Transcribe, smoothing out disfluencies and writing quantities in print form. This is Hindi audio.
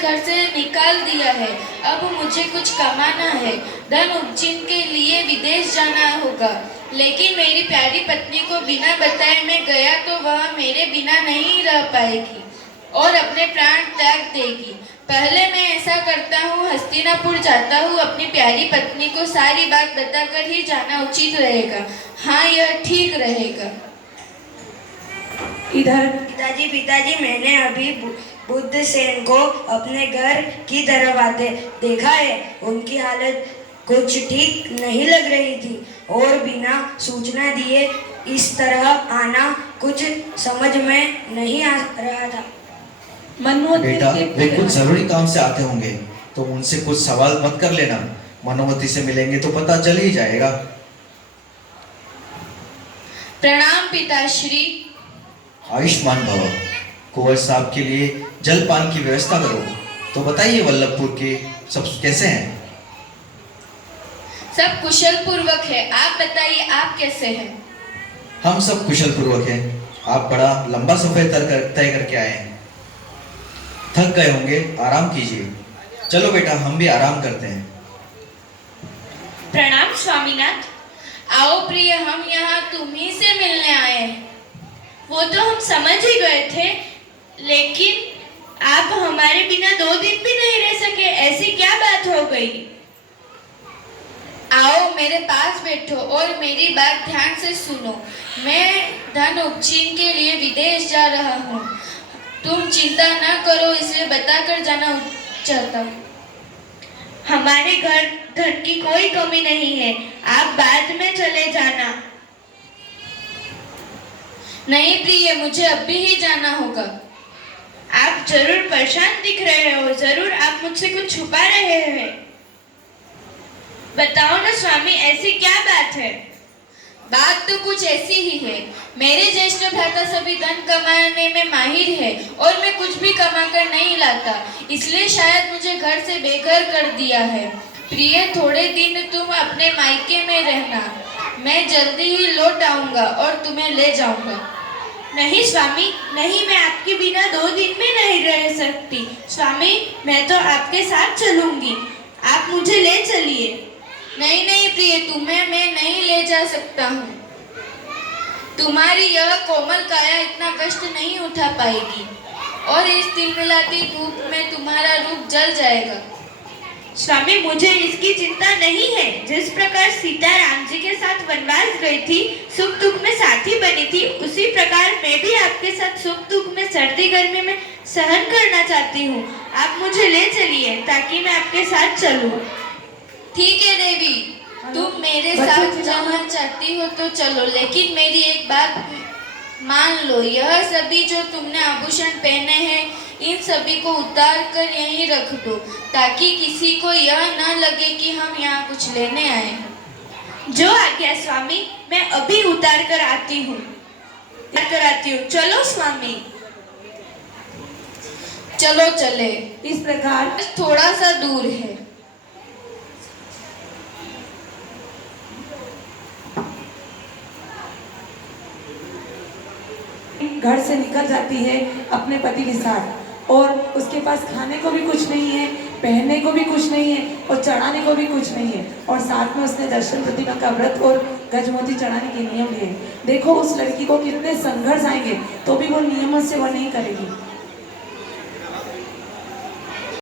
घर से निकाल दिया है। अब मुझे कुछ कमाना है, धन उपार्जन के लिए विदेश जाना होगा। लेकिन मेरी प्यारी पत्नी को बिना बताए मैं गया तो वह मेरे बिना नहीं रह पाएगी और अपने प्राण त्याग देगी। पहले मैं ऐसा करता हूँ, हस्तिनापुर जाता हूँ, अपनी प्यारी पत्नी को सारी बात बताकर ही जाना उचित रहेगा। हाँ, यह ठीक रहेगा। इधर पिताजी, मैंने अभी बुद्ध सेन को अपने घर की तरफ आते देखा है। उनकी हालत कुछ ठीक नहीं लग रही थी और बिना सूचना दिए इस तरह आना कुछ समझ में नहीं आ रहा था। मनोवती बेटा, वे कुछ जरूरी काम से आते होंगे, तो उनसे कुछ सवाल मत कर लेना। मनोवती से मिलेंगे तो पता चल ही जाएगा। प्रणाम पिताश्री। आयुष्मान भव। कुंवर साहब के लिए जलपान की व्यवस्था करो। तो बताइए, वल्लभपुर के सब कैसे हैं? सब कुशल पूर्वक है। आप बताइए, आप कैसे हैं? हम सब कुशल पूर्वक हैं। आप बड़ा लंबा सफर तय करके आए हैं, थक गए होंगे, आराम कीजिए। चलो बेटा, हम भी आराम करते हैं। प्रणाम स्वामीनाथ। आओ प्रिय, हम यहाँ तुम्ही से मिलने आए हैं। वो तो हम समझ ही गए थे, लेकिन आप हमारे बिना 2 दिन भी नहीं रह सके, ऐसी क्या बात हो गई? आओ मेरे पास बैठो और मेरी बात ध्यान से सुनो। मैं धन उपार्जन के लिए विदेश जा रहा हूँ। तुम चिंता न करो, इसलिए बताकर जाना चाहता हूँ। हमारे घर धन की कोई कमी नहीं है, आप बाद में चले जाना। नहीं प्रिय, मुझे अभी ही जाना होगा। आप जरूर परेशान दिख रहे हो, जरूर आप मुझसे कुछ छुपा रहे हैं। बताओ ना स्वामी, ऐसी क्या बात है? बात तो कुछ ऐसी ही है। मेरे ज्येष्ठ भ्राता सभी धन कमाने में माहिर है और मैं कुछ भी कमा कर नहीं लाता, इसलिए शायद मुझे घर से बेघर कर दिया है। प्रिय, थोड़े दिन तुम अपने मायके में रहना, मैं जल्दी ही लौट आऊंगा और तुम्हें ले जाऊंगा। नहीं स्वामी, नहीं, मैं आपके बिना 2 दिन भी नहीं रह सकती। स्वामी, मैं तो आपके साथ चलूंगी, आप मुझे ले चलिए। नहीं नहीं प्रिय, तुम्हें मैं नहीं ले जा सकता हूँ। तुम्हारी यह कोमल काया इतना कष्ट नहीं उठा पाएगी और इस तिलमिलाती धूप में तुम्हारा रूप जल जाएगा। स्वामी, मुझे इसकी चिंता नहीं है। जिस प्रकार सीता राम जी के साथ वनवास गई थी, सुख दुख में साथी बनी थी, उसी प्रकार मैं भी आपके साथ सुख दुख में, सर्दी गर्मी में सहन करना चाहती हूँ। आप मुझे ले चलिए ताकि मैं आपके साथ चलूँ। ठीक है देवी, तुम मेरे साथ जाना चाहती हो तो चलो, लेकिन मेरी एक बात मान लो, यह सभी जो तुमने आभूषण पहने हैं, इन सभी को उतार कर यहीं रख दो, ताकि किसी को यह न लगे कि हम यहाँ कुछ लेने आए हैं। जो आज्ञा स्वामी, मैं अभी उतार कर आती हूँ। चलो स्वामी। चलो चले। इस प्रकार थोड़ा सा दूर है। घर से निकल जाती है अपने पति के साथ, और उसके पास खाने को भी कुछ नहीं है, पहनने को भी कुछ नहीं है और चढ़ाने को भी कुछ नहीं है, और साथ में उसने दर्शन प्रतिमा का व्रत और गजमोती चढ़ाने के नियम लिए। देखो उस लड़की को कितने संघर्ष आएंगे तो भी वो नियमों से वो नहीं करेगी।